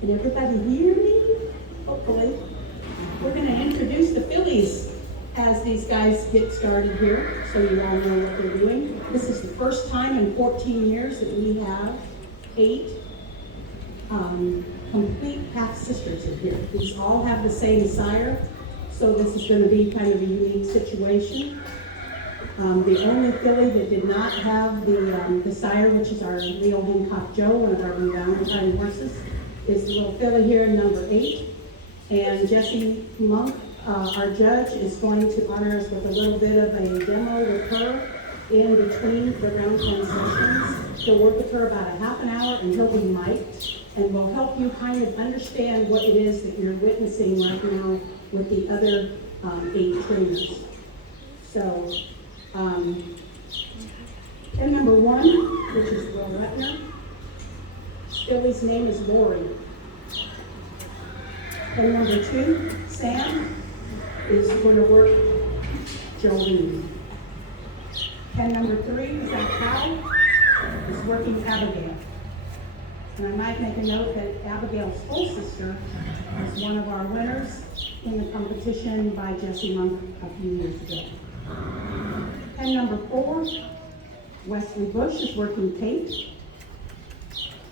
Can everybody hear me? Hopefully. We're going to introduce the fillies as these guys get started here, so you all know what they're doing. This is the first time in 14 years that we have 8 complete half-sisters in here. These all have the same sire, so this is going to be kind of a unique situation. The only filly that did not have the sire, which is our Leo Hancock Joe, one of our Blue Valentine horses, is the little filly here, number 8. And Jessie Monk, our judge, is going to honor us with a little bit of a demo with her in between the round 10 sessions. He'll work with her about a half an hour, and he'll be mic'd, and will help you kind of understand what it is that you're witnessing right now with the other 8 trainers. So, pen number 1, which is Will Letner. Filly's name is Lori. Pen number 2, Sam, is going to work Jolene. Pen number 3 is our cow, is working Abigail. And I might make a note that Abigail's full sister was one of our winners in the competition by Jessie Monk a few years ago. Pen number 4, Wesley Bush is working Kate.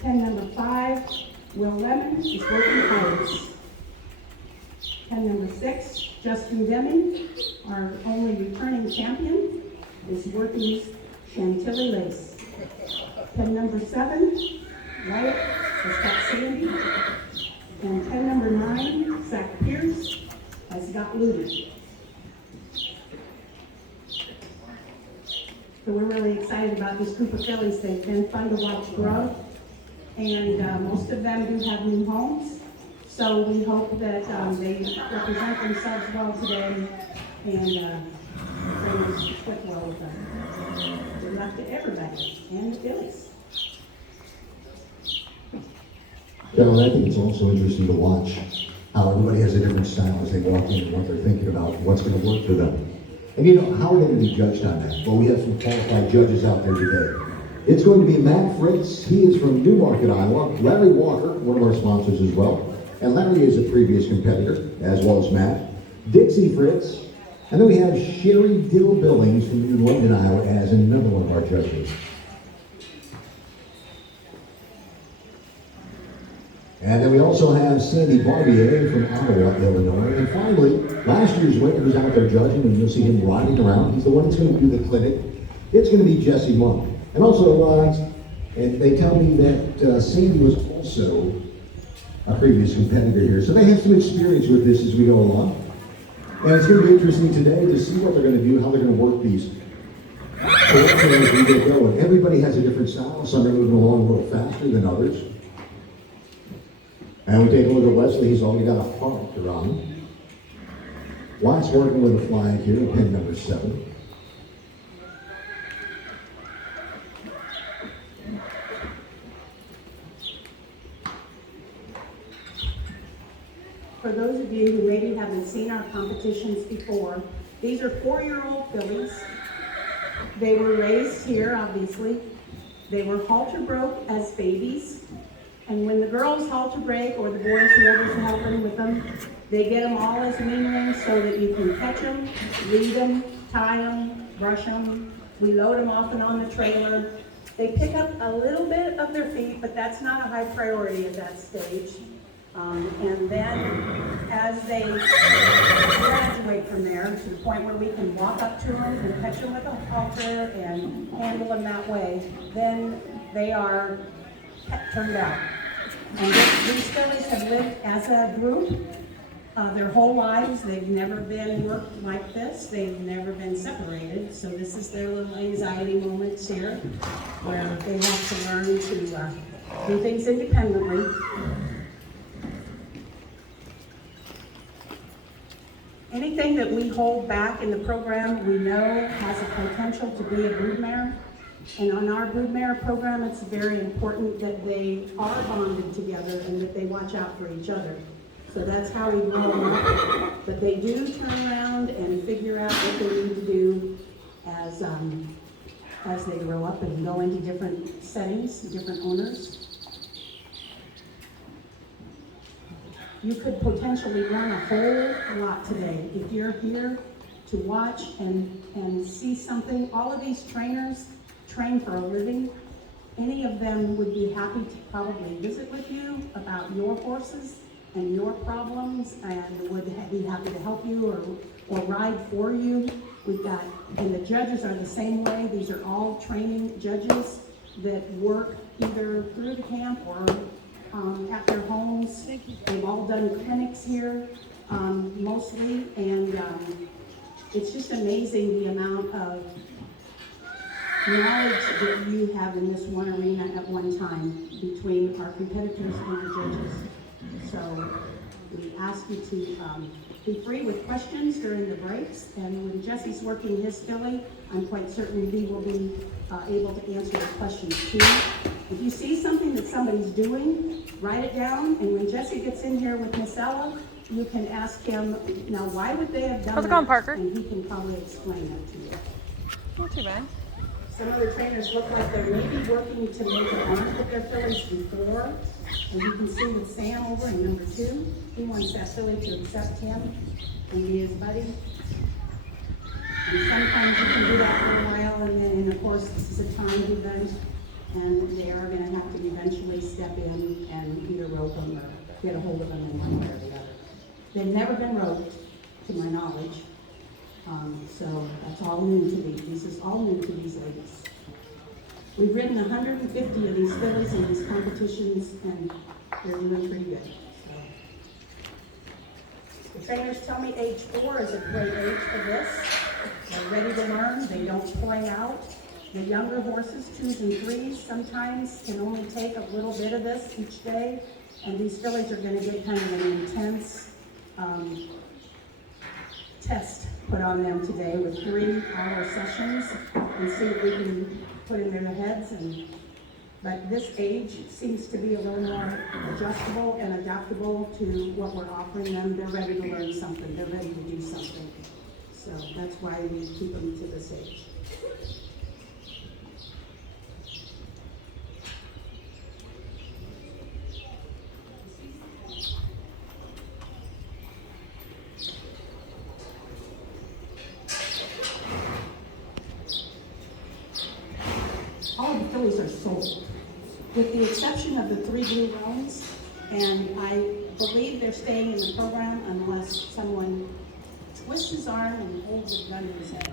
Pen number 5, Will Lemon is working Iris. Pen number 6, Justin Deming, our only returning champion, is working Chantilly Lace. Pen number 7, Wyatt has got Sandy. And pen number 9, Zach Pierce, has got Ludi. So we're really excited about this group of fillies. They've been fun to watch grow, and most of them do have new homes. So we hope that they represent themselves well today and bring us quick well with them. Good luck to everybody and the fillies. John, I think it's also interesting to watch how everybody has a different style as they walk in and what they're thinking about, what's going to work for them. And you know, how are they going to be judged on that? Well, we have some qualified judges out there today. It's going to be Matt Fritz. He is from Newmarket, Iowa. Larry Walker, one of our sponsors as well. And Larry is a previous competitor, as well as Matt. Dixie Fritz. And then we have Sherry Dill Billings from New London, Iowa, as another one of our judges. And then we also have Sandy Barbier from Ottawa, Illinois. And finally, last year's winner who's out there judging, and you'll see him riding around. He's the one that's going to do the clinic. It's going to be Jessie Monk. And also, and they tell me that Sandy was also a previous competitor here. So they have some experience with this as we go along. And it's going to be interesting today to see what they're going to do, how they're going to work these as we get going. Everybody has a different style. Some are moving along a little faster than others. And we take a look at Wesley. He's already got a heart around. Watt's working with a flag here, pin number 7. For those of you who maybe haven't seen our competitions before, these are 4-year-old fillies. They were raised here, obviously. They were halter broke as babies. And when the girls halter break, or the boys, whoever's helping with them, they get them all as weanlings so that you can catch them, lead them, tie them, brush them. We load them off and on the trailer. They pick up a little bit of their feet, but that's not a high priority at that stage. And then as they graduate from there to the point where we can walk up to them and catch them with a halter and handle them that way, then they are turned out. And these fillies have lived as a group their whole lives. They've never been worked like this. They've never been separated. So this is their little anxiety moments here where they have to learn to do things independently. Anything that we hold back in the program, we know has a potential to be a broodmare. And on our broodmare program, it's very important that they are bonded together and that they watch out for each other. So that's how we grow them up. But they do turn around and figure out what they need to do as they grow up and go into different settings, different owners. You could potentially learn a whole lot today. If you're here to watch and see something, all of these trainers train for a living. Any of them would be happy to probably visit with you about your horses and your problems, and would be happy to help you or ride for you. We've got, and the judges are the same way. These are all training judges that work either through the camp or at their homes. They've all done clinics here, mostly, and it's just amazing the amount of knowledge that you have in this one arena at one time between our competitors and our judges. So we ask you to be free with questions during the breaks, and when Jesse's working his filly, I'm quite certain he will be able to answer the questions too. If you see something that somebody's doing, write it down, and when Jesse gets in here with Miss Ella, you can ask him, now why would they have done How's it going, that? Parker? And he can probably explain that to you. Not too bad. Some other trainers look like they're maybe working to make a run with their fillies before. And you can see with Sam over in number 2, he wants that filly to accept him and be his buddy. And sometimes you can do that for a while, and of course, this is a timed event, and they are gonna have to eventually step in and either rope them or get a hold of them in one way or the other. They've never been roped, to my knowledge. So that's all new to these. This is all new to these ladies. We've ridden 150 of these fillies in these competitions, and they're doing pretty good. So. The trainers tell me age 4 is a great age for this. They're ready to learn. They don't play out. The younger horses, 2s and 3s, sometimes can only take a little bit of this each day, and these fillies are going to get kind of an intense test put on them today with 3-hour sessions, and see if we can put in their heads. But this age seems to be a little more adjustable and adaptable to what we're offering them. They're ready to learn something. They're ready to do something. So that's why we keep them to this age. All of the fillies are sold, with the exception of the 3 blue roans, and I believe they're staying in the program unless someone twists his arm and holds a gun in his head.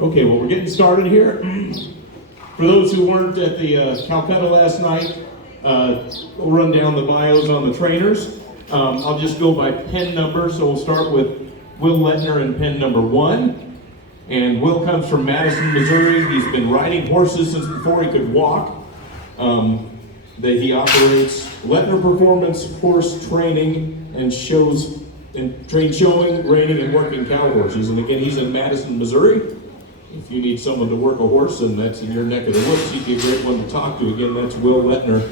Okay, well, we're getting started here. For those who weren't at the Calcutta last night, we'll run down the bios on the trainers. I'll just go by pen number, so we'll start with Will Lettner in pen number 1. And Will comes from Madison, Missouri. He's been riding horses since before he could walk. He operates Lettner Performance Horse Training and trains showing, reining, and working cow horses. And again, he's in Madison, Missouri. If you need someone to work a horse and that's in your neck of the woods, he'd be a great one to talk to. Again, that's Will Lettner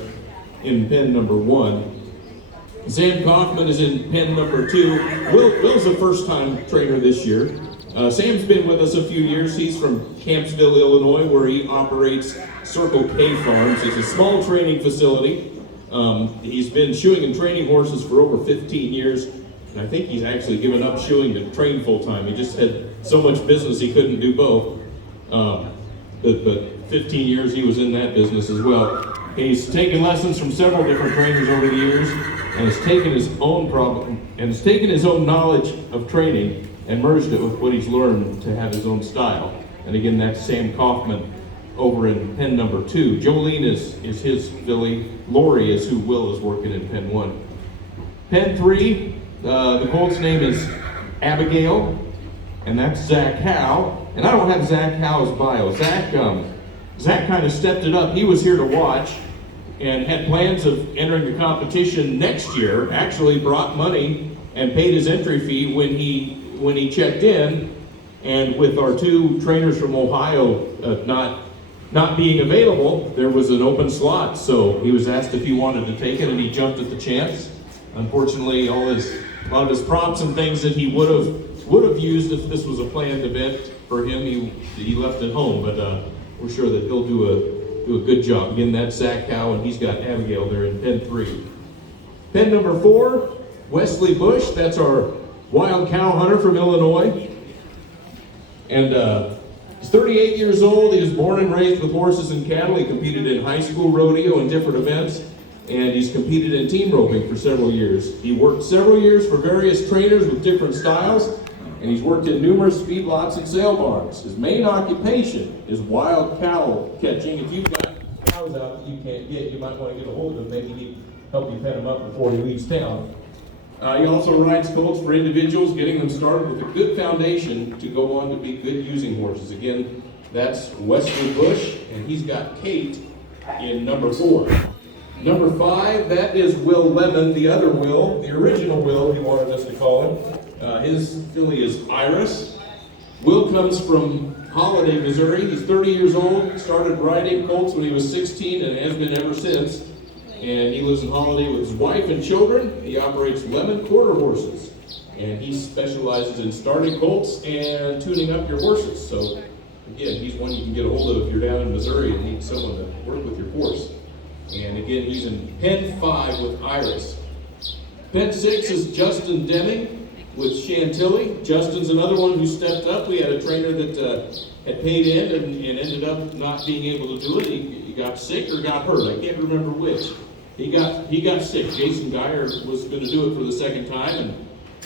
in pen number 1. Sam Kaufman is in pen number 2. Will's a first-time trainer this year. Sam's been with us a few years. He's from Campsville, Illinois, where he operates Circle K Farms. It's a small training facility. He's been shoeing and training horses for over 15 years. And I think he's actually given up shoeing to train full-time. He just had so much business he couldn't do both. But 15 years he was in that business as well. He's taken lessons from several different trainers over the years, and has taken his own knowledge of training and merged it with what he's learned to have his own style. And again, that's Sam Kaufman over in pen number 2. Jolene is his filly. Lori is who Will is working in pen 1. Pen 3, the colt's name is Abigail, and that's Zach Howe. And I don't have Zach Howe's bio. Zach kind of stepped it up. He was here to watch, and had plans of entering the competition next year. Actually brought money and paid his entry fee when he checked in, and with our two trainers from Ohio not being available, there was an open slot, so he was asked if he wanted to take it, and he jumped at the chance. Unfortunately, a lot of his props and things that he would have used if this was a planned event for him, he left at home, but we're sure that he'll do a good job. Again, that's Zach Cow, and he's got Abigail there in pen 3. Pen number 4, Wesley Bush, that's our wild cow hunter from Illinois. And he's 38 years old. He was born and raised with horses and cattle. He competed in high school rodeo and different events, and he's competed in team roping for several years. He worked several years for various trainers with different styles, and he's worked in numerous feedlots and sale barns. His main occupation is wild cow catching. If you've got cows out that you can't get, you might want to get a hold of him. Maybe he'd help you pen him up before he leaves town. He also rides colts for individuals, getting them started with a good foundation to go on to be good using horses. Again, that's Wesley Bush, and he's got Kate in number 4. Number 5, that is Will Lemon, the other Will, the original Will, he wanted us to call him. His filly is Iris. Will comes from Holiday, Missouri. He's 30 years old, started riding colts when he was 16 and has been ever since. And he lives in Holiday with his wife and children. He operates Lemon quarter horses, and he specializes in starting colts and tuning up your horses. So again, he's one you can get a hold of if you're down in Missouri and need someone to work with your horse. And again, he's in pen 5 with Iris. Pen 6 is Justin Deming with Chantilly. Justin's another one who stepped up. We had a trainer that had paid in and ended up not being able to do it. He got sick or got hurt. I can't remember which. He got sick. Jason Geyer was going to do it for the second time,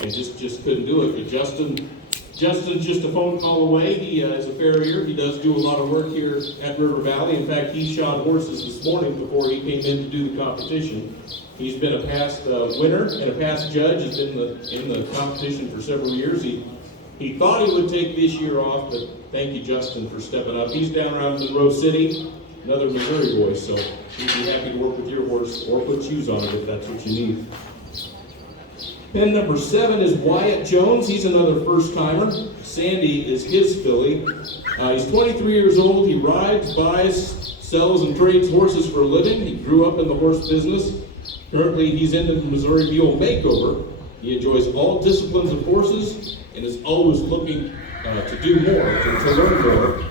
and just couldn't do it. But Justin's just a phone call away. He is a farrier. He does do a lot of work here at River Valley. In fact, he shod horses this morning before he came in to do the competition. He's been a past winner and a past judge. Has been in the competition for several years. He thought he would take this year off, but thank you, Justin, for stepping up. He's down around Monroe City, another Missouri boy, so he'd be happy to work with your horse or put shoes on it if that's what you need. Pen number 7 is Wyatt Jones. He's another first-timer. Sandy is his filly. He's 23 years old. He rides, buys, sells, and trades horses for a living. He grew up in the horse business. Currently, he's in the Missouri Mule Makeover. He enjoys all disciplines of horses and is always looking to do more, to learn more.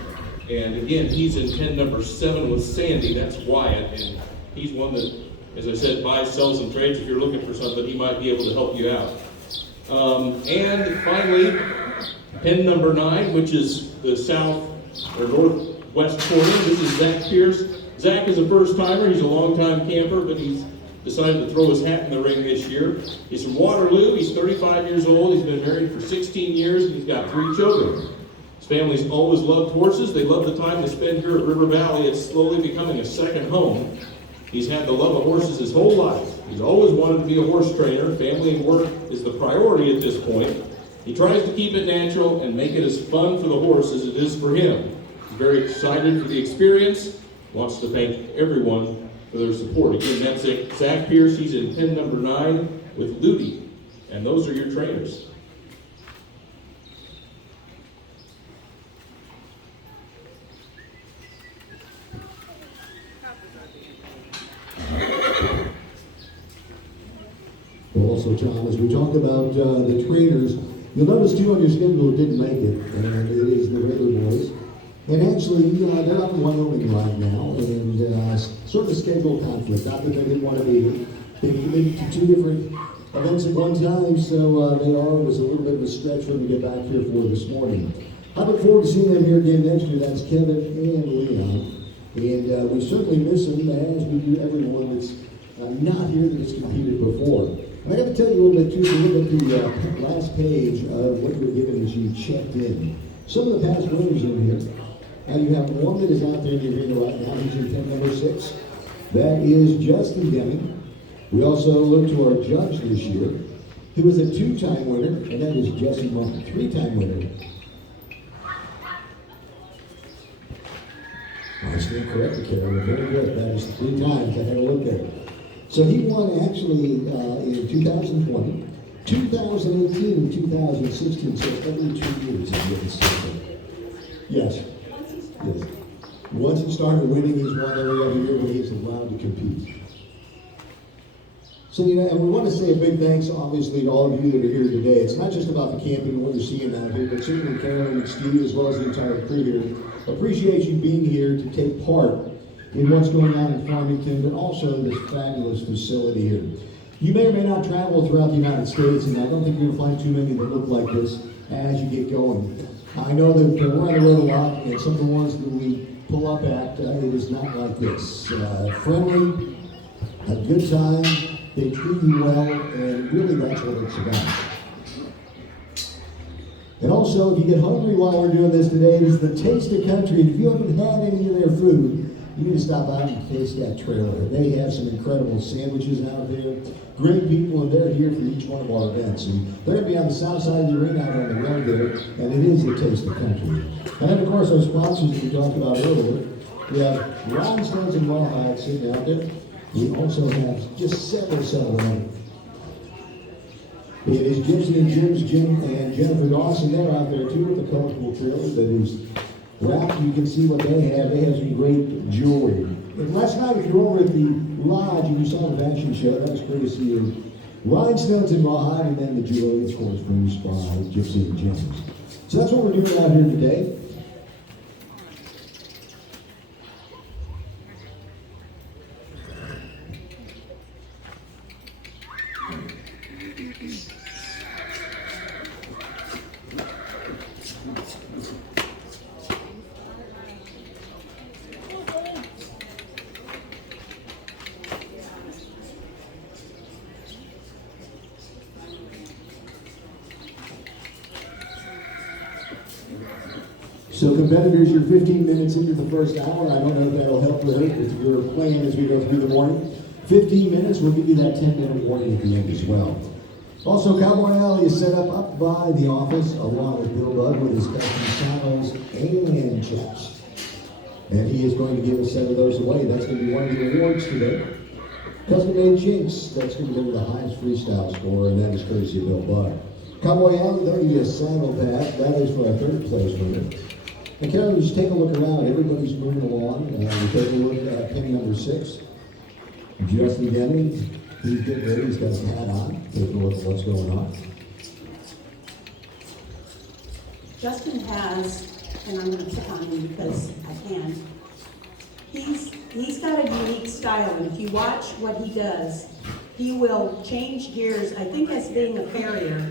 And again, he's in pen number 7 with Sandy. That's Wyatt, and he's one that, as I said, buys, sells, and trades. If you're looking for something, he might be able to help you out. And finally, pen number 9, which is the south or northwest corner. This is Zach Pierce. Zach is a first-timer. He's a long-time camper, but he's decided to throw his hat in the ring this year. He's from Waterloo. He's 35 years old. He's been married for 16 years, and he's got 3 children. His family's always loved horses. They love the time they spend here at River Valley. It's slowly becoming a second home. He's had the love of horses his whole life. He's always wanted to be a horse trainer. Family and work is the priority at this point. He tries to keep it natural and make it as fun for the horse as it is for him. He's very excited for the experience. Wants to thank everyone for their support. Again, that's it. Zach Pierce, he's in pen number 9 with Ludi. And those are your trainers. Also, John, as we talk about the trainers, you'll notice 2 on your schedule didn't make it, and it is the River Boys. And actually, they're up in Wyoming right now, and sort of a schedule conflict. Not that they didn't want to be here. They committed to 2 different events at one time, so it was a little bit of a stretch for them to get back here for this morning. I look forward to seeing them here again next year. That's Kevin and Leon. And we certainly miss them, as we do everyone that's not here that has competed before. And I got to tell you a little bit, too, if you look at the last page of what you were given as you checked in. Some of the past winners in here. You have one that is out there in the arena right now. He's in pen number 6. That is Justin Deming. We also look to our judge this year, who was a 2-time winner, and that is Jesse Monk, 3-time winner. I stand corrected, Carol. Very good. That is 3 times. I had a look at it. So he won actually in 2020, 2018, and 2016. So every 2 years he wins something. Yes. Yes. Once he started winning, he's won every other year when he's allowed to compete. So, and we want to say a big thanks, obviously, to all of you that are here today. It's not just about the camping and what you're seeing out here, but certainly Carolyn and Steve, as well as the entire crew here, appreciate you being here to take part in what's going on in Farmington, but also this fabulous facility here. You may or may not travel throughout the United States, and I don't think you're going to find too many that look like this as you get going. I know that we're on the road a lot, and some of the ones that we pull up at, it is not like this. Friendly, a good time, they treat you well, and really that's what it's about. And also, if you get hungry while we're doing this today, it is the Taste of Country. And if you haven't had any of their food, you need to stop out and taste that trailer. They have some incredible sandwiches out there. Great people, and they're here for each one of our events. And they're going to be on the south side of the arena out on the road there, and it is the Taste of Country. And then, of course, our sponsors that we talked about earlier. We have Rhinestones and Rawhide sitting out there. We also have just several of them. It is Gypsy and Jim and Jennifer Dawson. They're out there too with the colorful trailer that is wrapped. You can see what they have. They have some great jewelry. And last night, if you're over at the lodge and you saw the fashion show, that was great to see you. Rhinestones and Rawhide, and then the jewelry, of course, produced by Gypsy and Jim. So that's what we're doing out here today. So competitors, you're 15 minutes into the first hour. I don't know if that'll help with your plan as we go through the morning. 15 minutes, we'll give you that 10-minute warning at the end as well. Also, Cowboy Alley is set up by the office, along with Bill Budd with his custom saddles and chaps. And he is going to give a set of those away. That's going to be one of the awards today. Custom-made jinx, that's going to go to the highest freestyle score, and that is courtesy of Bill Budd. Cowboy Alley, that'll give you a saddle pad. That is for our 3rd place winner. And Carol, just take a look around. Everybody's moving along. We take a look at pin number 6. Justin Denny, he's getting ready. He's got his hat on. Take a look at what's going on. Justin has, and I'm going to pick on him because I can, he's got a unique style, and if you watch what he does, he will change gears, I think as being a farrier.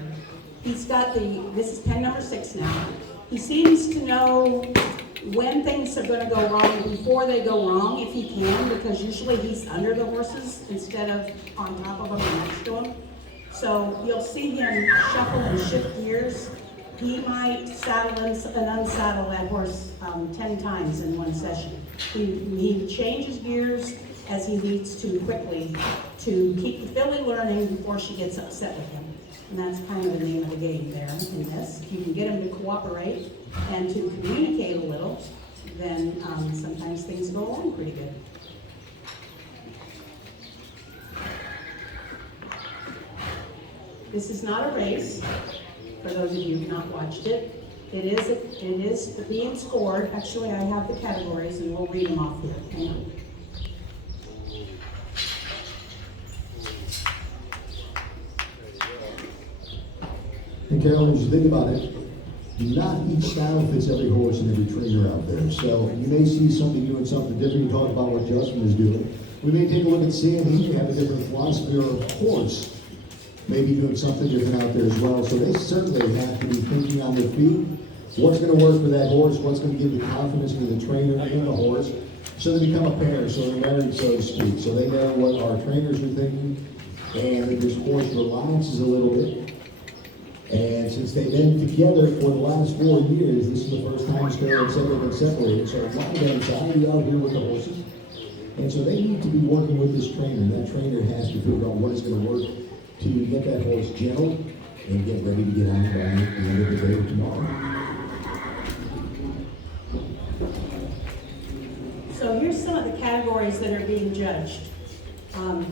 He's got this is pen number 6 now. He seems to know when things are going to go wrong before they go wrong, if he can, because usually he's under the horses instead of on top of them or next to them. So you'll see him shuffle and shift gears. He might saddle and unsaddle that horse 10 times in one session. He changes gears as he needs to quickly to keep the filly learning before she gets upset with him. And that's kind of the name of the game there in this. If you can get him to cooperate and to communicate a little, then sometimes things go along pretty good. This is not a race, for those of you who have not watched it. It is being scored. Actually, I have the categories, and we'll read them off here. Hang on. And Carol, as you think about it, not each style fits every horse and every trainer out there. So you may see somebody doing something different. You talk about what Justin is doing. We may take a look at Sandy. You have a different philosophy, or a horse maybe doing something different out there as well. So they certainly have to be thinking on their feet. What's going to work for that horse? What's going to give the confidence to the trainer and the horse? So they become a pair, so they're married, so to speak. So they know what our trainers are thinking, and this horse relaxes a little bit. And since they've been together for the last 4 years, this is the first time Carol said they've been separated. So a lot of anxiety out here with the horses. And so they need to be working with this trainer. And that trainer has to figure out what is going to work to get that horse gentle and get ready to get on by the end of the day or tomorrow. categories that are being judged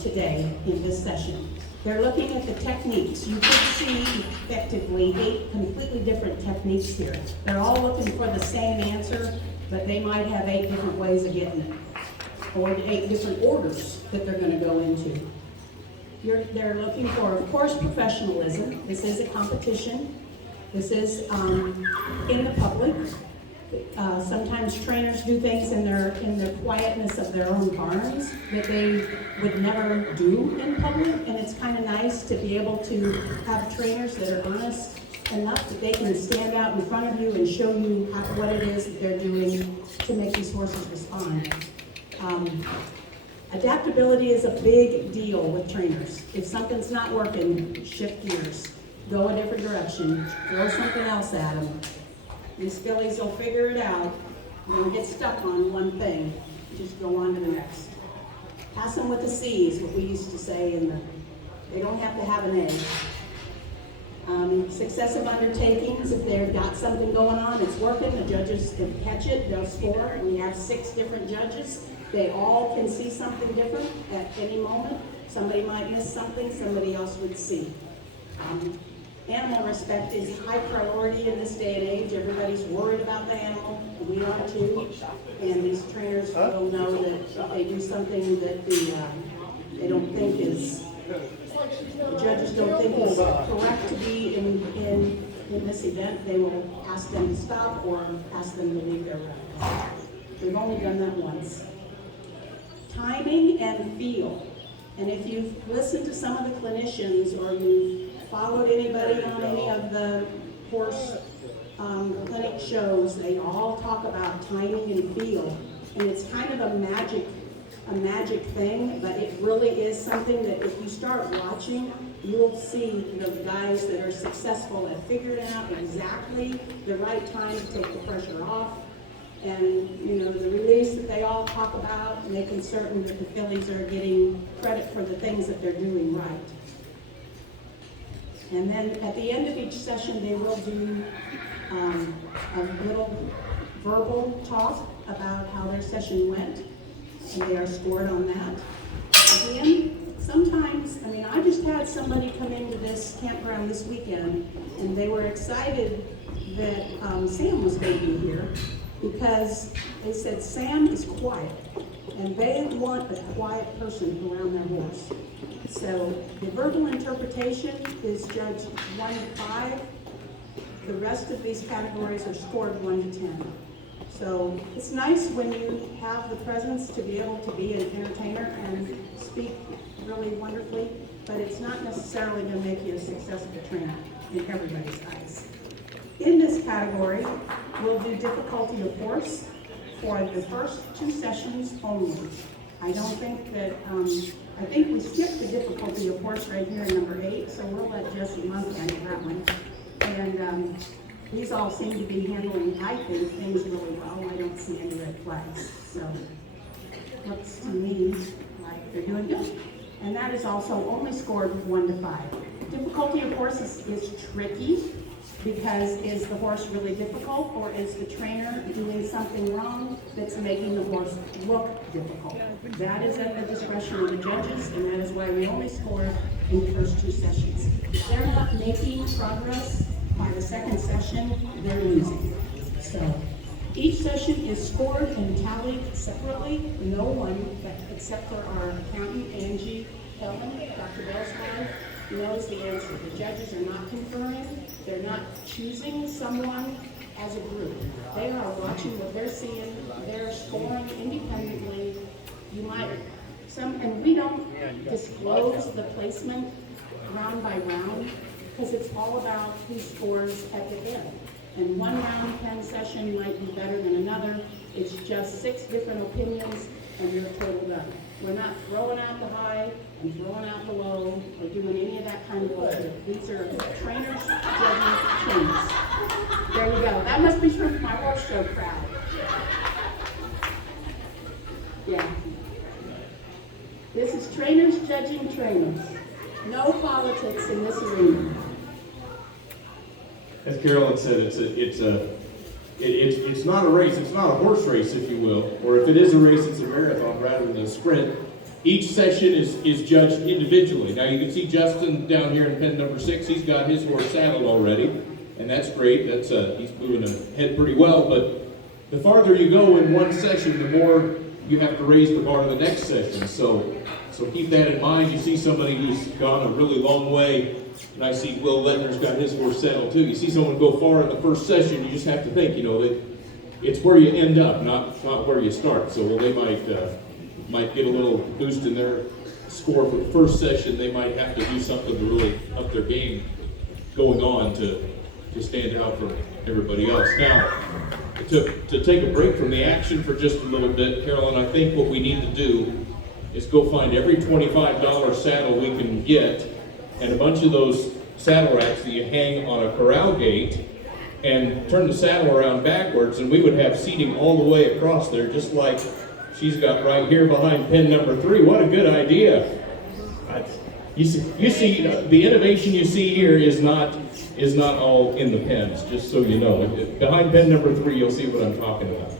today in this session. They're looking at the techniques. You could see effectively 8 completely different techniques here. They're all looking for the same answer, but they might have 8 different ways of getting it, or 8 different orders that they're going to go into. They're looking for, of course, professionalism. This is a competition. This is in the public. Sometimes trainers do things in the quietness of their own barns that they would never do in public, and it's kind of nice to be able to have trainers that are honest enough that they can stand out in front of you and show you what it is that they're doing to make these horses respond. Adaptability is a big deal with trainers. If something's not working, shift gears, go a different direction, throw something else at them. These fillies will figure it out. They don't get stuck on one thing. Just go on to the next. Pass them with the C is what we used to say. They don't have to have an A. Successive undertakings, if they've got something going on, it's working, the judges can catch it, they'll score. We have 6 different judges. They all can see something different at any moment. Somebody might miss something, somebody else would see. Animal respect is high priority in this day and age. Everybody's worried about the animal. We are too. And these trainers will know that if they do something that they don't think is, the judges don't think is correct to be in this event, they will ask them to stop or ask them to leave their round. We've only done that once. Timing and feel. And if you've listened to some of the clinicians or you've followed anybody on any of the horse clinic shows, they all talk about timing and feel. And it's kind of a magic thing, but it really is something that if you start watching, you'll see the guys that are successful at figuring out exactly the right time to take the pressure off. And, the release that they all talk about, making certain that the fillies are getting credit for the things that they're doing right. And then at the end of each session, they will do a little verbal talk about how their session went, and they are scored on that. Again, sometimes, I just had somebody come into this campground this weekend, and they were excited that Sam was going to be here, because they said Sam is quiet, and they want a quiet person around their horse. So the verbal interpretation is judged 1 to 5. The rest of these categories are scored 1 to 10. So it's nice when you have the presence to be able to be an entertainer and speak really wonderfully, but it's not necessarily going to make you a successful trainer in everybody's eyes. In this category, we'll do difficulty of horse for the first 2 sessions only. I don't think that, I think we skipped the difficulty of horse right here in number 8, so we'll let Jesse Monk handle that one. And these all seem to be handling, I think, things really well. I don't see any red flags, so looks to me like they're doing good. And that is also only scored 1 to 5. Difficulty of horse is tricky, because is the horse really difficult, or is the trainer doing something wrong that's making the horse look difficult? That is at the discretion of the judges, and that is why we only score in the first 2 sessions. If they're not making progress by the second session, they're losing. So each session is scored and tallied separately. No one, except for our accountant, Angie Helen, Dr. Bell's wife, knows the answer. The judges are not conferring. They're not choosing someone as a group. They are watching what they're seeing. They're scoring independently. And we don't disclose the placement round by round, because it's all about who scores at the end. And one round pen session might be better than another. It's just 6 different opinions, and you're total done. We're not throwing out the high and throwing out the low or doing any of that kind of bullshit. These are trainers judging trainers. There you go. That must be from my horse show crowd. Yeah. This is trainers judging trainers. No politics in this arena. As Carolyn said, it's a It's not a race, it's not a horse race, if you will, or if it is a race, it's a marathon rather than a sprint. Each session is judged individually. Now you can see Justin down here in pen number 6, he's got his horse saddled already, and that's great. That's he's moving ahead pretty well, but the farther you go in one session, the more you have to raise the bar the next session. So keep that in mind. You see somebody who's gone a really long way, and I see Will Lettner's got his horse saddled too. You see someone go far in the first session, you just have to think, that it's where you end up, not where you start. So they might get a little boost in their score for the first session. They might have to do something to really up their game going on to stand out from everybody else. Now, to take a break from the action for just a little bit, Carolyn, I think what we need to do is go find every $25 saddle we can get, and a bunch of those saddle racks that you hang on a corral gate, and turn the saddle around backwards, and we would have seating all the way across there, just like she's got right here behind pen number 3. What a good idea. You see, the innovation you see here is not all in the pens, just so you know. Behind pen number 3, you'll see what I'm talking about.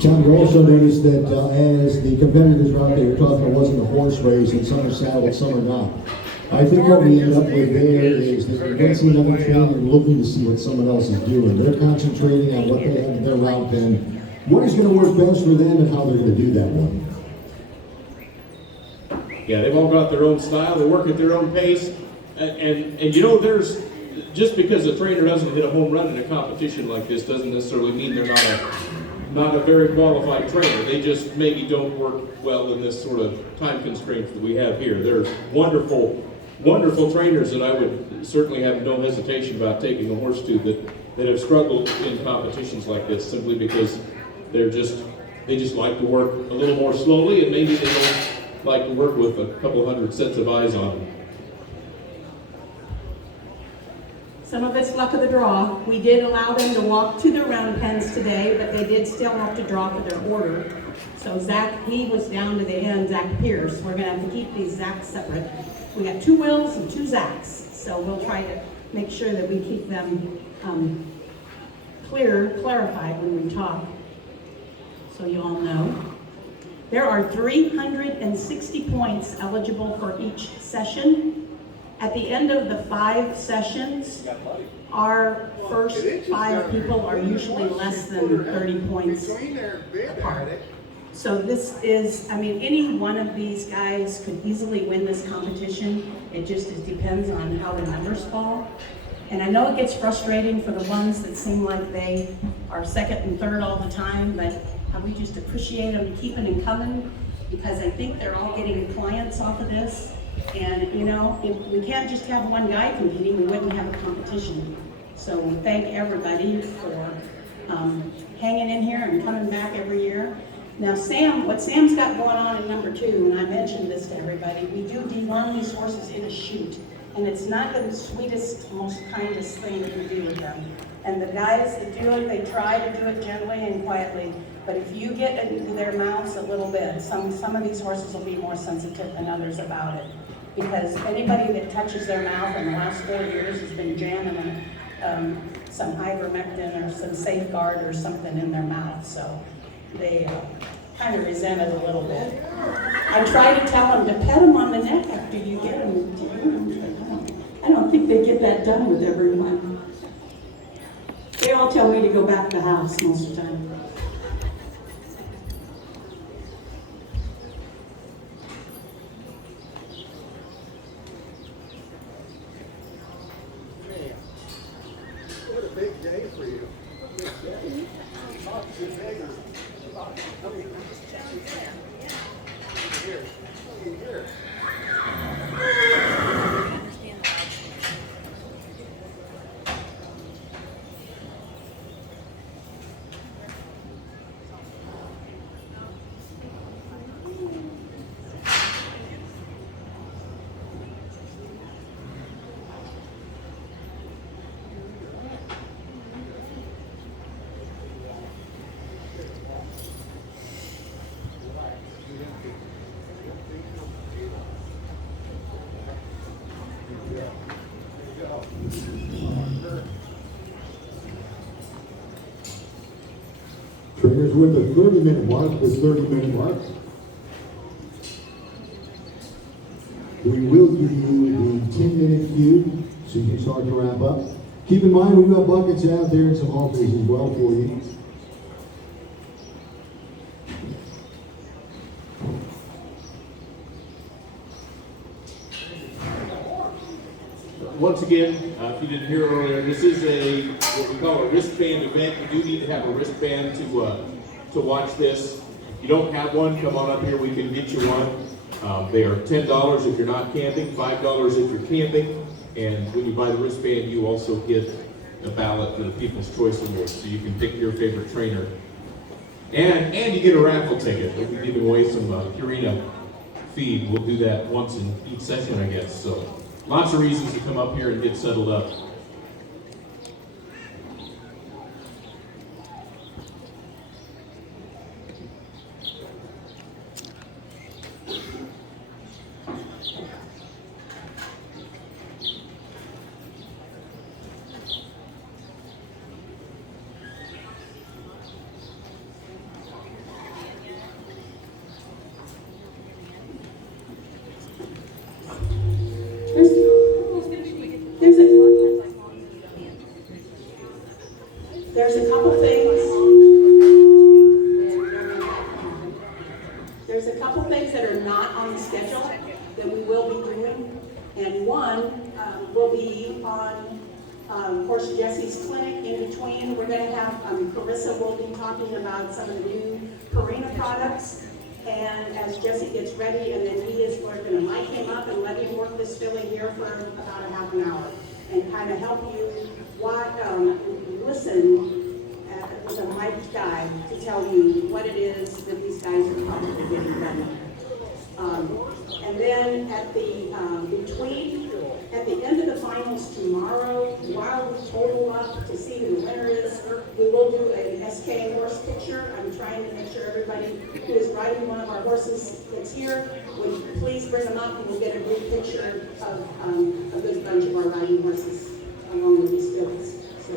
John, you also noticed that as the competitors were out there, you're talking it wasn't a horse race, and some are saddled, some are not. I think what we end up with there is that you're going to see another trainer looking to see what someone else is doing. They're concentrating on what they have in their route and what is going to work best for them and how they're going to do that one. Yeah, they've all got their own style. They work at their own pace. And there's, just because a trainer doesn't hit a home run in a competition like this doesn't necessarily mean they're not a very qualified trainer. They just maybe don't work well in this sort of time constraints that we have here. They're wonderful trainers that I would certainly have no hesitation about taking a horse to that have struggled in competitions like this simply because they just like to work a little more slowly, and maybe they don't like to work with a couple hundred sets of eyes on them. Some of it's luck of the draw. We did allow them to walk to their round pens today, but they did still have to draw for their order. So Zach, he was down to the end, Zach Pierce. We're gonna have to keep these Zachs separate. We got 2 Wills and 2 Zachs, so we'll try to make sure that we keep them clarified when we talk, so you all know. There are 360 points eligible for each session. At the end of the 5 sessions, our first 5 people are usually less than 30 points apart. So this is, any one of these guys could easily win this competition. It just depends on how the numbers fall. And I know it gets frustrating for the ones that seem like they are second and third all the time, but we just appreciate them keeping and coming, because I think they're all getting clients off of this. And if we can't just have one guy competing, we wouldn't have a competition. So we thank everybody for hanging in here and coming back every year. Now what Sam's got going on in number 2, and I mentioned this to everybody, we do deworm these horses in a chute. And it's not the sweetest, most kindest thing you can do with them. And the guys that do it, they try to do it gently and quietly. But if you get into their mouths a little bit, some of these horses will be more sensitive than others about it. Because anybody that touches their mouth in the last 4 years has been jamming some ivermectin or some Safeguard or something in their mouth. So they kind of resent it a little bit. I try to tell them to pet them on the neck after you get them. I don't think they get that done with everyone. They all tell me to go back to the house most of the time. What a big day for you. Big day. Here. Trainers with a 30-minute mark, this 30-minute mark. We will give you the 10-minute cue so you can start to wrap up. Keep in mind we do have buckets out there and some halters as well for you. Once again, if you didn't hear earlier, this is what we call a wristband event. You do need to have a wristband to watch this. If you don't have one, come on up here. We can get you one. They are $10 if you're not camping, $5 if you're camping. And when you buy the wristband, you also get a ballot for the People's Choice Awards, so you can pick your favorite trainer. And you get a raffle ticket. We'll be giving away some Purina feed. We'll do that once in each session, I guess. So. Lots of reasons to come up here and get settled up. There's a couple things. There's a couple things that are not on the schedule that we will be doing, and one will be on, of course, Jesse's clinic. In between, we're going to have Carissa will be talking about some of the new Purina products. And as Jesse gets ready, and then we're going to mic him up and let him work this filly here for about a half an hour and kind of help you listen with a mic'd guy to tell you what it is that these guys are probably getting done. And then at the end of the finals tomorrow, while we total up to see who the winner is, we will do an SK horse picture. I'm trying to make sure everybody who is riding one of our horses that's here would please bring them up, and we'll get a group picture of a good bunch of our riding horses along with these fillies. So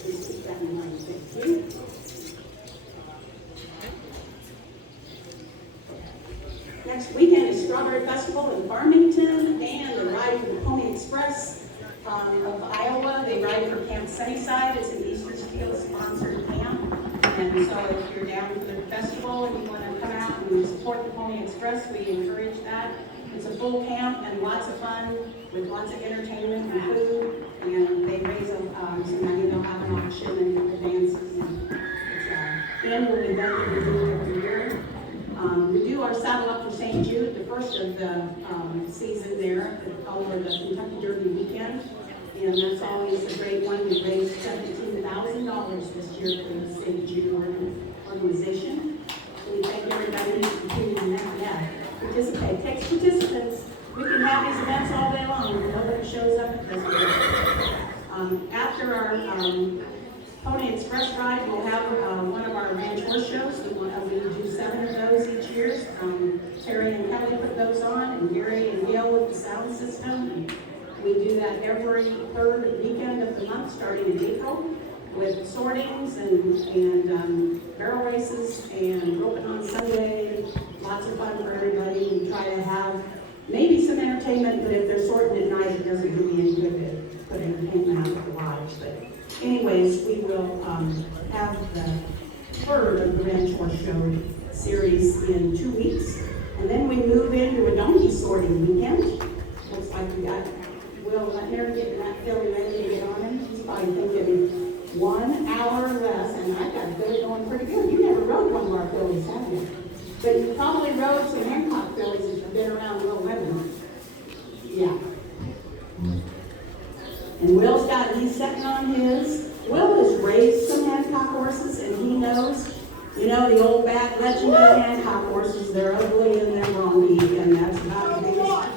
please keep that in mind. Thank you. Next weekend is Strawberry Festival in Farmington, and the ride for the Pony Express of Iowa. They ride for Camp Sunnyside. It's an Easterfield sponsored camp. And so if you're down for the festival and you want to come out and support the Pony Express, we encourage that. It's a full camp and lots of fun with lots of entertainment and food. And they raise some money. They'll have an auction and the dances. And it's an annual event that we do every year. We do our Saddle Up for St. Jude, the first of the season there, over the Kentucky Derby weekend. And that's always a great one. We raised $17,000 this year for the St. Jude organization. So we thank everybody who's continuing that. Participate. Takes participants. We can have these events all day long, but nobody shows up at this. After our Pony Express ride, we'll have one of our ranch horse shows. We do 7 of those each year. Terry and Kelly put those on, and Gary and Gail with the sound system. And we do that every third weekend of the month, starting in April, with sortings and barrel races and roping on Sunday. Lots of fun for everybody. We try to have maybe some entertainment, but if they're sorting at night, it doesn't do me any good to put entertainment out at the lodge. But anyways, we will have the third of the Ranch Horse Show series in 2 weeks. And then we move into a donkey sorting weekend. Looks like we got Will Letner getting that filly ready to get on him. He's probably thinking 1 hour less, and I got Billy going pretty good. You never rode one of our fillies, have you? But you probably rode some Hancock fillies if you've been around Will Letner. Yeah. And he's sitting on his. Will has raised some Hancock horses, and he knows, the old bad legendary Hancock horses, they're ugly and they're wrong, and that's about the biggest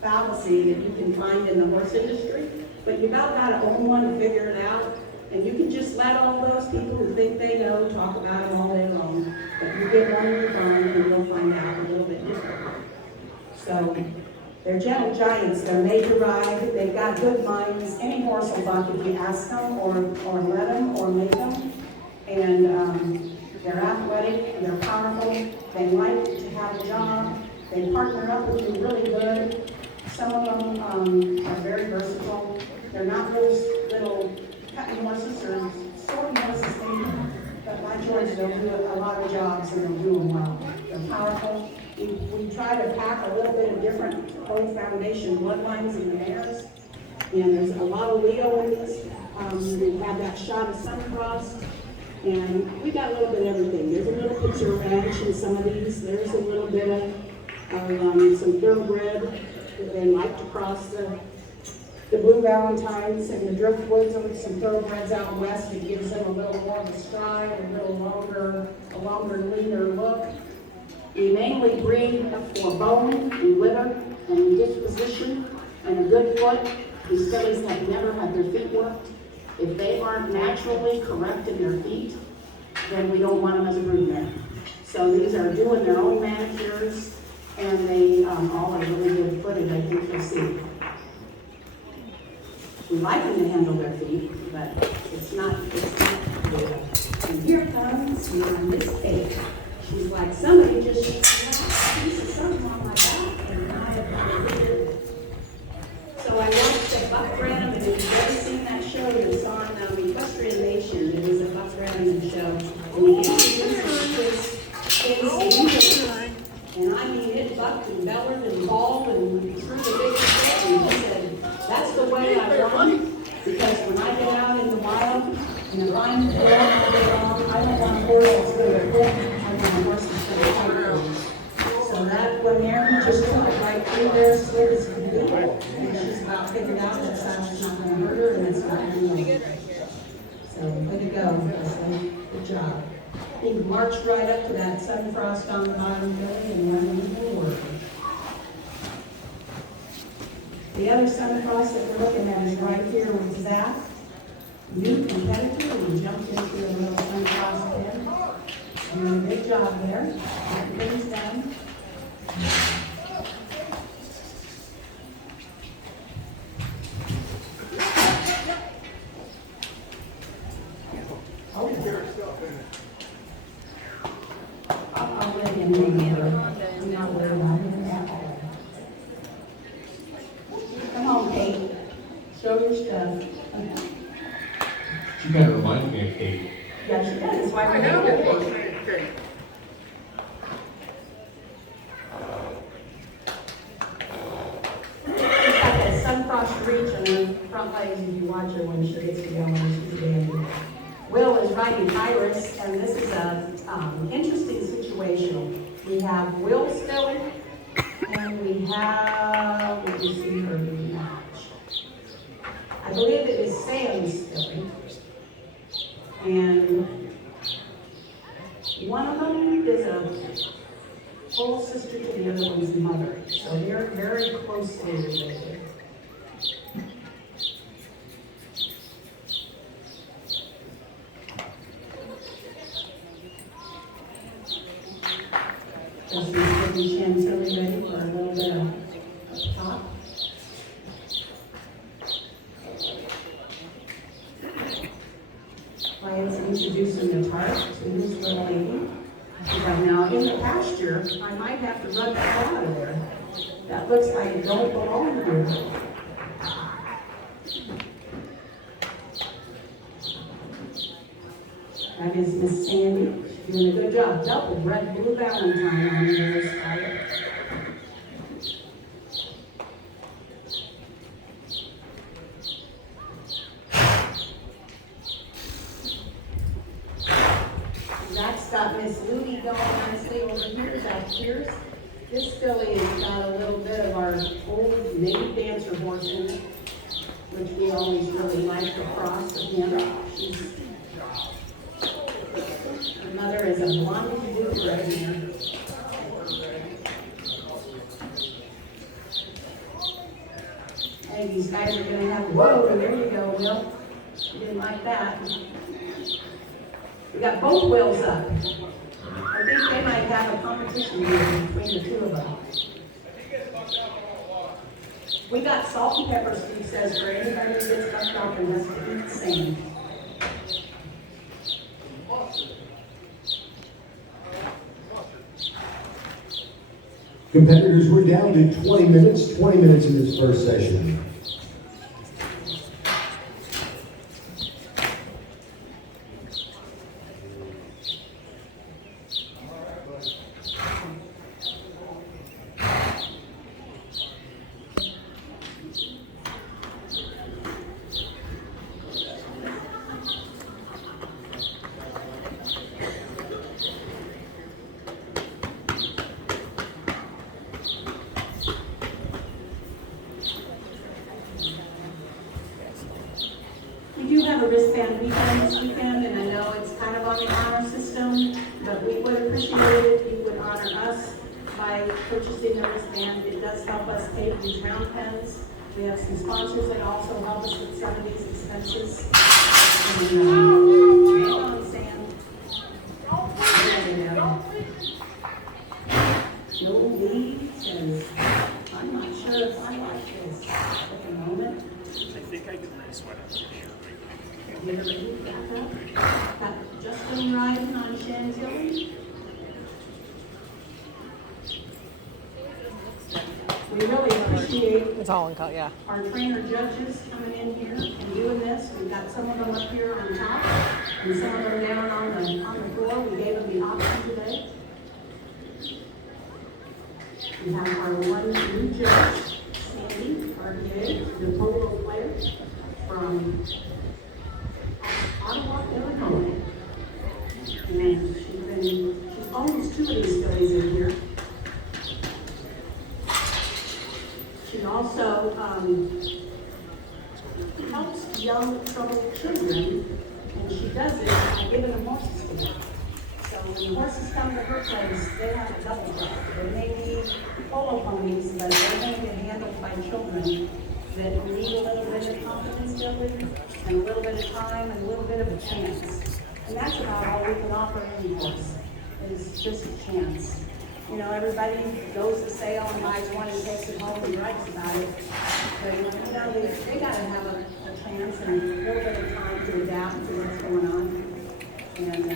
fallacy that you can find in the horse industry. But you about got to own one to figure it out, and you can just let all those people who think they know talk about it all day long. But you get one in your barn, and you'll find out a little bit different. So, they're gentle giants. They're made to ride. They've got good minds. Any horse will buck if you ask them or let them or make them. And they're athletic, they're powerful, they like to have a job, they partner up with you really good. Some of them are very versatile. They're not little cutting horses or sorting horses, but by George, they'll do a lot of jobs and they'll do them well. They're powerful. We try to pack a little bit of different Colt Foundation bloodlines in the mares. And there's a lot of Leo in these. We have that shot of Suncross. And we got a little bit of everything. There's a little picture ranch in some of these. There's a little bit of some thoroughbred. They like to cross the Blue Valentines and the Driftwoods with some thoroughbreds out west. It gives them a little more of a stride, a longer, leaner look. We mainly breed for bone and liver and disposition and a good foot. These fillies have never had their feet worked. If they aren't naturally correct in their feet, then we don't want them as a broodmare. So these are doing their own manicures, and they all are really good footed, I think you'll see. We like them to handle their feet, but it's not good. And here comes Miss Kate. She's like, somebody just slapped a piece of something on my back, and I have got to do it. So I watched the buck ram, and if you've ever seen that show, it's on Equestrian Nation. It was a buck ram show. And he introduced this case, and I mean, it bucked and bellered and bawled and threw the big stick, and he said, that's the way I run, because when I get out in the wild, and if I'm there all day long, I don't want horses for their hip, I want horses for their heart. So that one there, just took it right through there, slid as can do, and she's about figured out that side's not going to hurt her, and it's not going to move. So, way to go, Leslie. Good job. He marched right up to that Sunfrost on the bottom belly and went into the word. The other Sunfrost that we're looking at is right here with Zach, new competitor. We jumped into a little Sunfrost pen. And a big job there. Getting things done. Oh, I'll let him remember. I'm not worried about him at all. Come on, Kate. Show your stuff. She kind of reminds me of Kate. Yeah, she does. That's why we're here. She's got that sun-crossed reach on her front legs if you watch her when she gets to going. She's a dandy. Will is riding Iris, and this is an interesting situation. We have Will's filly, and we have, let me see her match. I believe it is Sam's filly. And one of them is a full sister to the other one's mother. So they're very closely related. This is getting Chantilly ready for a little bit of top. I introducing the tart to this little lady. Right now, in the pasture, I might have to run that out of there. That looks like it don't belong here. That is Miss Sandy. She's doing a good job. Double red Blue Valentine on yours, Scarlett. Zach's got Miss Louie going nicely over here. Zach Pierce. This filly has got a little bit of our old native dancer horse in it, which we always really like to cross with him. Her mother is a blonde dude right here. Hey, these guys are going to have, whoa, there you go, Will. You didn't like that. We got both Wills up. I think they might have a competition here between the two of them. We got salt and pepper Steve says for anybody that gets bucked off and has to eat the same. Competitors, we're down to 20 minutes in this first session. We do have a wristband weekend this weekend, and I know it's kind of on the honor system, but we would appreciate it if you would honor us by purchasing the wristband. It does help us pay for these round pens. We have some sponsors that also help us with some of these expenses. And, hang on, Sam. No leaves, and I'm not sure if I like this at the moment. I think I can sweat up. Got Justin riding on Chantilly. We really appreciate It's all in color, yeah. our trainer judges coming in here and doing this. We've got some of them up here on top and some of them down on the floor. We gave them the option today. We have our one new judge, Sandy, Abigail, the polo player from Ottawa, Illinois. And she owns 2 of these fillies in here. She also helps young troubled children, and she does it by giving them horses to them. So when horses come to her place, they have a double job. They may need polo ponies, but they're going to get handled by children that need a little bit of confidence building, and a little bit of time, and a little bit of a chance. And that's about all we can offer any horse, is just a chance. You know, everybody goes to sale and buys one and takes it home and writes about it. But, you know, they gotta have a chance and a little bit of time to adapt to what's going on. And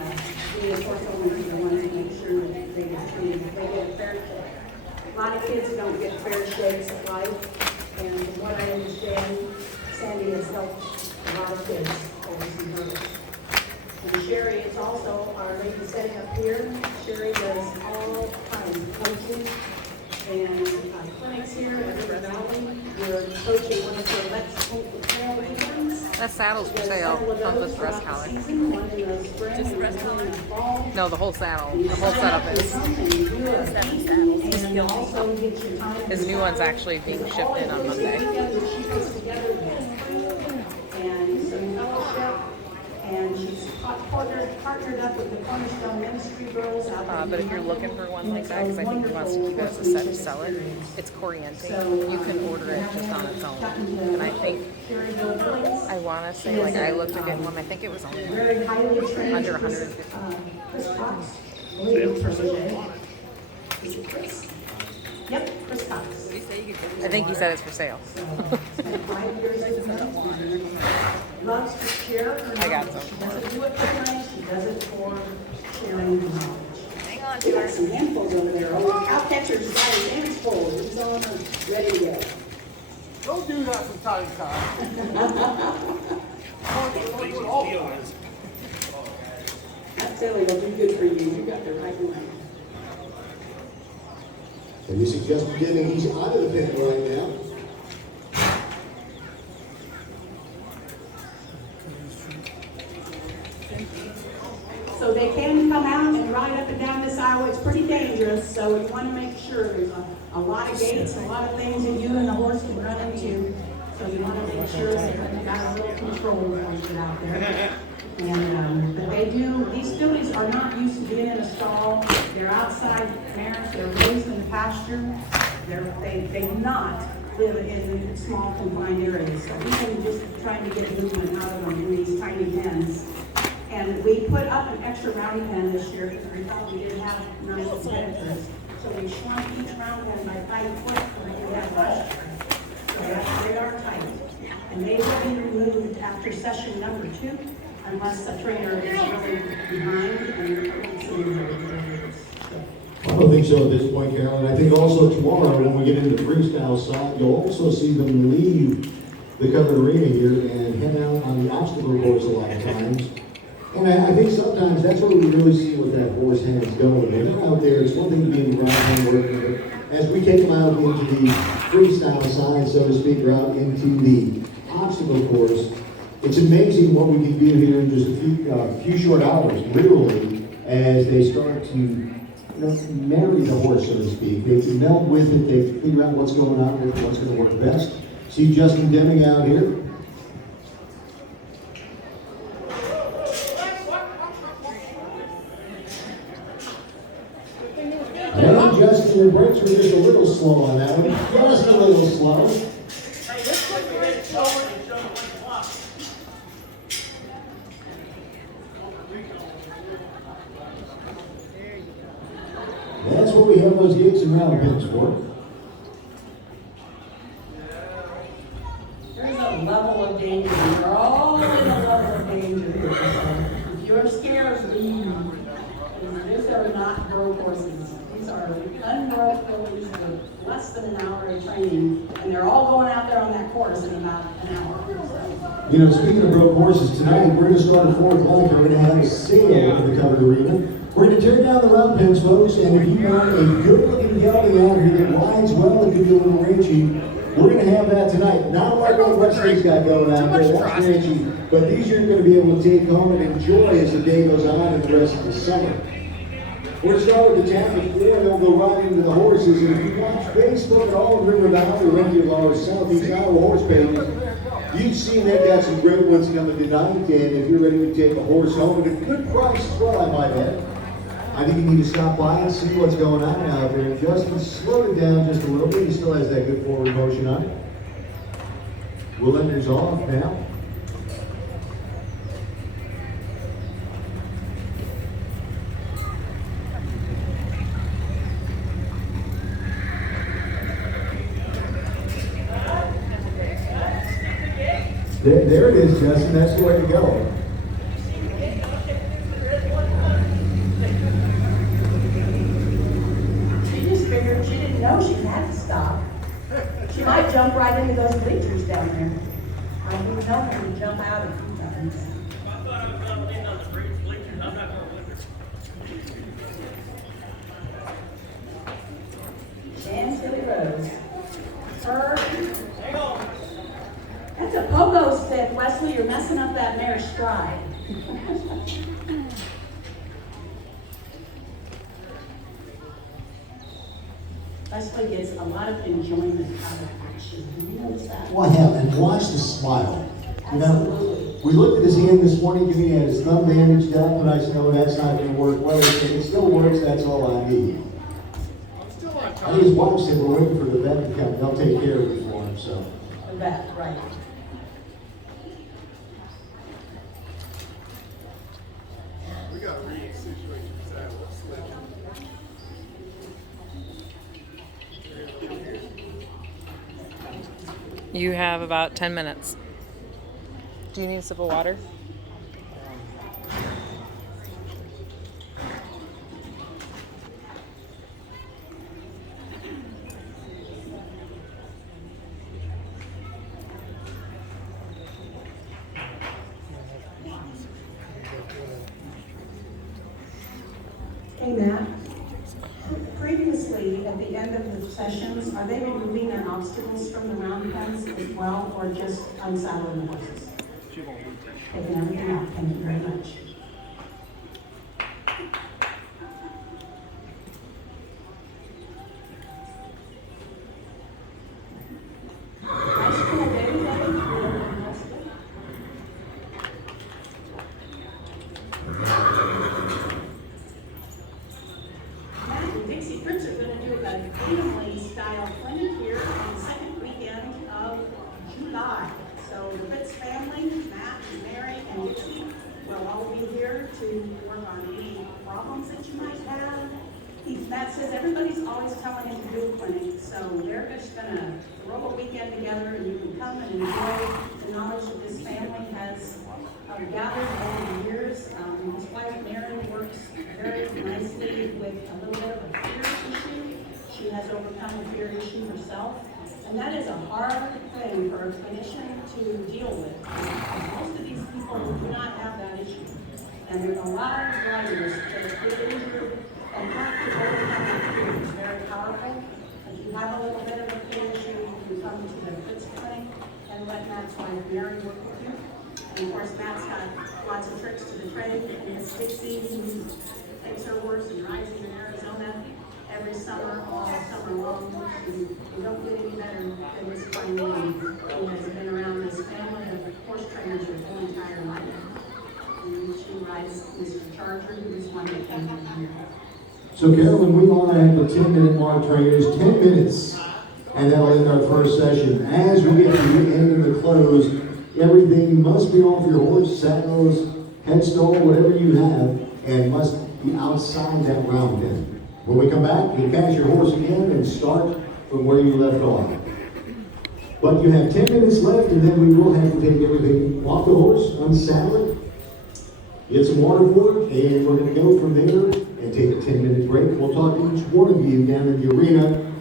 we, of course, only want to make sure that they get treated, they get a fair shake. A lot of kids don't get fair shakes of life. And from what I understand, Sandy has helped a lot of kids over some hurdles. And Sherry is also our lady setting up here. Sherry does all kinds of coaching and clinics here at River Valley. We're coaching one of her Let's Hope the Trail weekends. That saddle's for sale, not just breast collar. Just breast collar? No, the whole saddle, the whole setup is. His new one's actually being shipped in on Monday. And some fellowship, and she's partnered up with the Cornerstone Ministry girls out there. But if you're looking for one like that, because I think he wants to keep it as a set to sell it, it's Coriente. You can order it just on its own. And I think, I want to say, like, I looked at one, I think it was only Very highly trained. under 150. Chris Cox. Is it Chris? Yep, Chris Cox. I think he said it's for sale. Spent 5 years as a coach. Loves to share her knowledge. I got some. She doesn't do it for money, she does it for sharing her knowledge. Hang on We got some handfuls over there. Oh, cow catcher's got his hands full. He's on, ready to go. Don't do that from time to time. That filly will do good for you. You got the right one. And we suggest getting these out of the pen right now. So they can come out and ride up and down this aisle. It's pretty dangerous, so you want to make sure there's a lot of gates, a lot of things that you and the horse can run into. So you want to make sure that you've got a little control when you get out there. And but they do. These fillies are not used to being in a stall. They're outside parents. They're raised in pasture. They do not live in small confined areas. So even just trying to get movement out of them in these tiny pens. And we put up an extra rowdy pen this year because we thought we didn't have nice competitors. So we shrunk each round pen by 5 foot like we had last year. So they are tight. And they will be removed after session number 2 unless the trainer is really behind and some injuries. So I don't think so at this point, Carolyn. I think also tomorrow, when we get into the freestyle side, you'll also see them leave the covered arena here and head out on the obstacle course a lot of times. And I think sometimes that's where we really see what that horse has going. When they're out there, it's one thing to be in the right hand working, but as we take them out into the freestyle side, so to speak, or out into the obstacle course, it's amazing what we can do here in just a few short hours, literally, as they start to marry the horse, so to speak. They meld with it, they figure out what's going on with it, what's going to work best. See Justin Deming out here. And Justin, your brakes were just a little slow on that one. Just a little slow. That's what we have those gates and round pins for. There's a level of danger. We're all in a level of danger here. So if you're scared, leave. These are not broke horses. These are unbroke fillies with less than an hour of training, and they're all going out there on that course in about an hour. So. You know, speaking of broke horses, tonight we're going to start at 4 o'clock and we're going to have a sale in the covered arena. We're going to tear down the round pins, folks, and if you want a good-looking gelding out here that rides well and can be a little ranchy, we're going to have that tonight. Not like what Steve's got going out there, that's ranchy, but these you're going to be able to take home and enjoy as the day goes on and the rest of the summer. We're going to start with the tap at 4, and then we'll go right into the horses. And if you watch Facebook at all in River Valley or any of our Southeast Iowa horse pages, you've seen they've got some great ones coming tonight. And if you're ready to take a horse home at a good price as well, I might add, I think you need to stop by and see what's going on out there. Justin, slow it down just a little bit. He still has that good forward motion on it. Willender's off now. There it is, Justin. That's the way to go. She just figured she didn't know she had to stop. She might jump right into those bleachers down there. I didn't know her to jump out of them. I thought I was going to lean on the bleachers. I'm not going to win. Chantilly Rose. That's a pogo stick, Wesley. You're messing up that mare's stride. Wesley gets a lot of enjoyment out of action. Have you noticed that? Well, I have, and watch the smile. You know, Absolutely. we looked at his hand this morning, he had his thumb bandaged up, and I said, no, that's not going to work. Well, it still works, that's all I need. I think his wife said, we're waiting for the vet to come, they'll take care of it for him, so. The vet, right. We got to read the situation. What's left? You have about 10 minutes. Do you need a sip of water? Hey, Matt. Previously, at the end of the sessions, are they removing their obstacles from the round pens as well, or just unsaddling the horses? Taking everything out. Thank you very much. Nice cool day today. That's good. Matt and Dixie Fritz are going to do a family-style clinic here on the second weekend of July. So the Fritz family, Matt and Mary and Dixie, will all be here to work on any problems that you might have. Matt says everybody's always telling him to do a clinic, so they're just going to throw a weekend together and you can come and enjoy the knowledge that this family has gathered over the years. His wife Mary works very nicely with a little bit of a has overcome a fear issue herself. And that is a hard thing for a clinician to deal with. Most of these people do not have that issue. And there's a lot of riders that get injured and have to overcome that fear. It's very powerful. If you have a little bit of a fear issue, you can come to the Fritz Clinic and let Matt's wife Mary work with you. And of course, Matt's got lots of tricks to the trade. He has Dixie, who takes her horse and rides in Arizona every summer, all summer long. And you don't get any better than this fine lady who has been around this family of horse trainers her whole entire life. And she rides Mr. Charger, who is one that came from here. So Carolyn, we are at the 10-minute mark, trainers, 10 minutes, and that'll end our first session. As we get to the end of the close, everything must be off your horse, saddles, headstall, whatever you have, and must be outside that round pen. When we come back, you catch your horse again and start from where you left off. But you have 10 minutes left, and then we will have to take everything off the horse, unsaddle it, get some water for it, and we're going to go from there and take a 10-minute break. We'll talk to each one of you down in the arena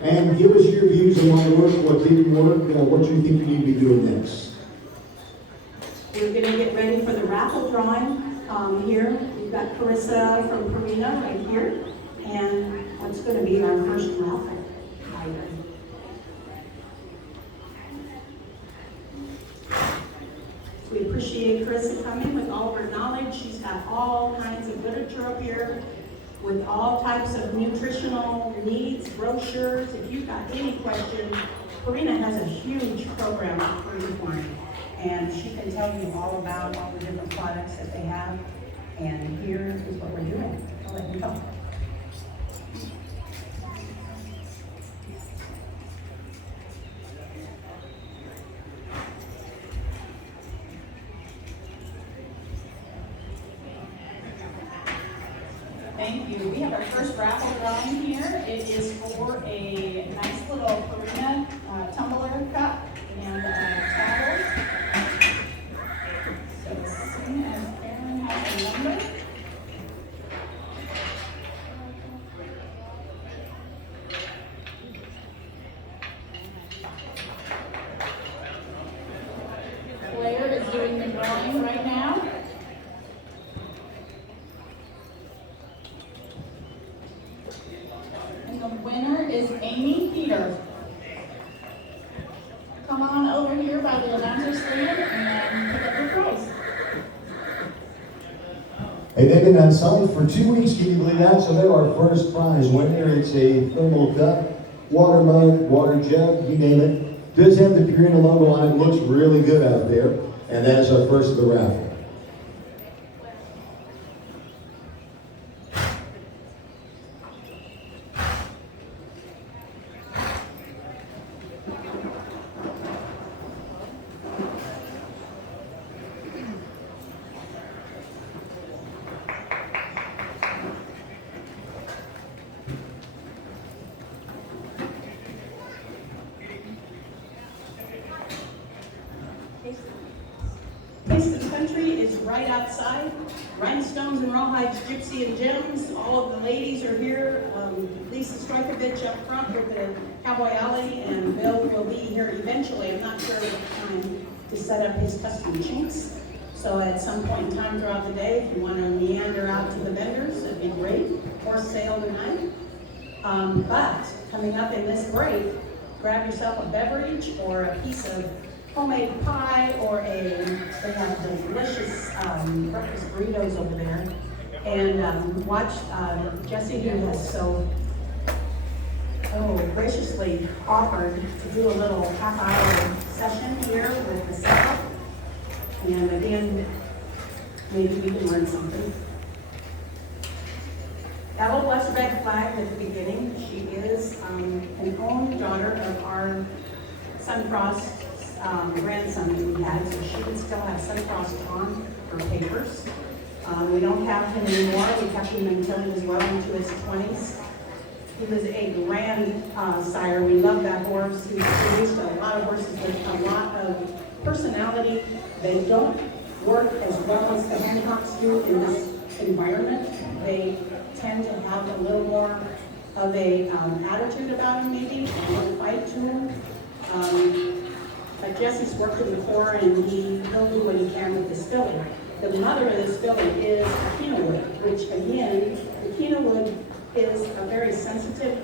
and give us your views on what worked, what didn't work, what you think you need to be doing next. We're going to get ready for the raffle drawing here. We've got Carissa from Purina right here, and what's going to be our first raffle item. We appreciate Carissa coming with all of her knowledge. She's got all kinds of literature up here with all types of nutritional needs, brochures. If you've got any question, Purina has a huge program for you for you. And she can tell you all about all the different products that they have. And here is what we're doing. I'll let you go. Thank you. We have our first raffle drawing here. It is for a nice little Purina tumbler cup and towel. So as soon as Karen has a number. Claire is doing the drawing right now. And the winner is Amy Peter. Come on over here by the announcer stand and pick up your prize. And they've been on site for 2 weeks, can you believe that? So they're our first prize winner. It's a thermal cup, water mug, water jug, you name it. Does have the Purina logo on it, looks really good out there. And that is our first of the raffle. Taste of the Country is right outside. Rhinestones and Rawhides, Gypsy and Gems. All of the ladies are here. Lisa Strojkovic up front with the Cowboy Alley, and Bill will be here eventually. I'm not sure what time to set up his custom chinks. So at some point in time throughout the day, if you want to meander out to the vendors, it'd be great. Horse sale tonight. But coming up in this break, grab yourself a beverage or a piece of homemade pie, or they have delicious breakfast burritos over there. And watch Jesse, who has so graciously offered to do a little half-hour session here with the setup. And again, maybe we can learn something. Ella bless red flag at the beginning. She is an own daughter of our Suncross grandson that we had, so she would still have Suncross on her papers. We don't have him anymore. We kept him until he was well into his 20s. He was a grand sire. We love that horse. He's produced a lot of horses with a lot of personality. They don't work as well as the Hancocks do in this environment. They tend to have a little more of a attitude about him maybe, and want to fight to him. Like Jesse's worked in the Corps and he'll do what he can with this filly. The mother of this filly is a Kenilwood, which again, the Kenilwood is a very sensitive,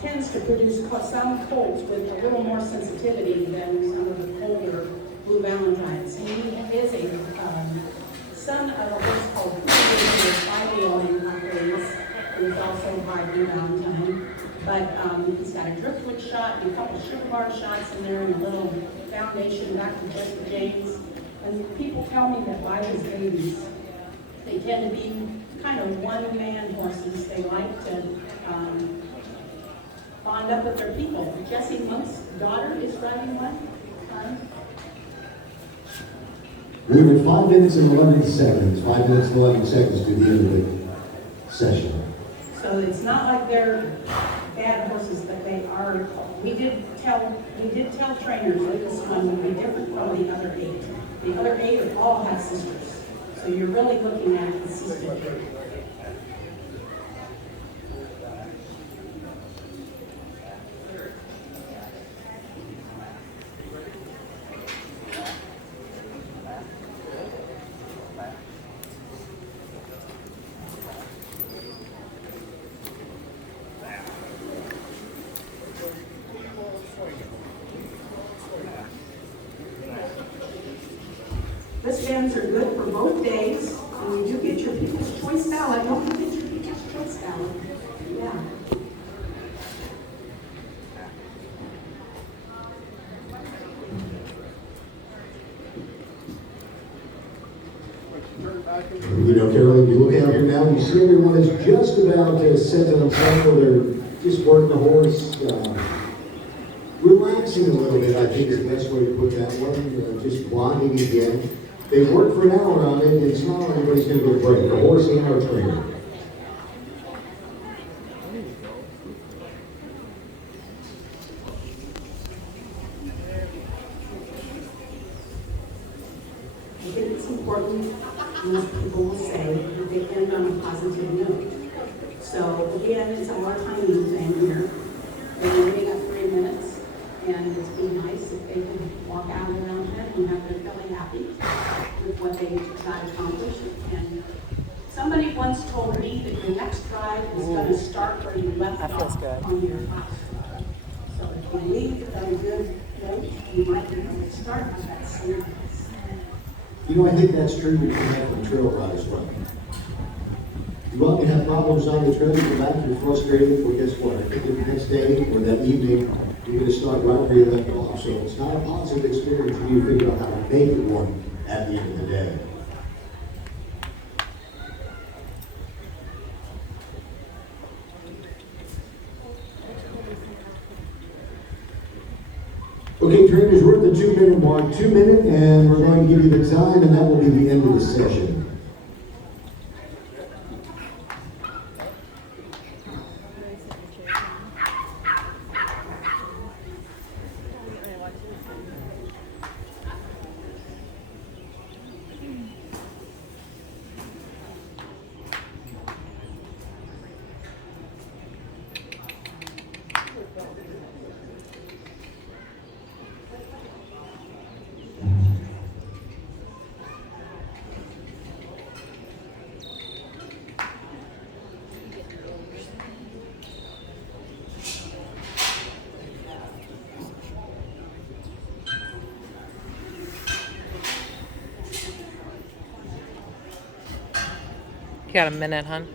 tends to produce some colts with a little more sensitivity than some of the older Blue Valentines. He is a son of a horse called Abigail in Abigail, who is also by Blue Valentine. But he's got a driftwood shot and a couple of sugar bar shots in there and a little foundation back to Jesse James. And people tell me that by his babies, they tend to be kind of one-man horses. They like to bond up with their people. Jesse Monk's daughter is riding one. We're at 5 minutes and 11 seconds. 5 minutes and 11 seconds to the end of the session. So it's not like they're bad horses, but they are. We did tell trainers that this one would be different from the other 8. The other 8 all have sisters. So you're really looking at a consistent group. The stands are good for both days, and you do get your People's Choice ballot. Don't forget your People's Choice ballot. Yeah. You know, Carolyn, you look out here now, you see everyone is just about set on cycle. They're just working the horse, relaxing a little bit, I think is the best way to put that one. Just blocking again. They've worked for an hour on it, and it's not like anybody's going to get a break. The horse and our trainer. I think it's important, most people will say, that they end on a positive note. So again, it's our timing thing here. They've only got 3 minutes, and it'd be nice if they could walk out around here and have their belly happy with what they got accomplished. And somebody once told me that your next ride is going to start where you left off on your house. So if you leave at a good note, you might be able to start with that same place. You know, I think that's true with the trail ride as well. You go out and have problems on the trail, you go back, you're frustrated, well, guess what? I think the next day or that evening, you're going to start right where you left off. So it's not a positive experience when you figure out how to make it one at the end of the day. Okay, trainers, we're at the 2-minute mark. 2 minutes, and we're going to give you the time, and that will be the end of the session. You got a minute, hon?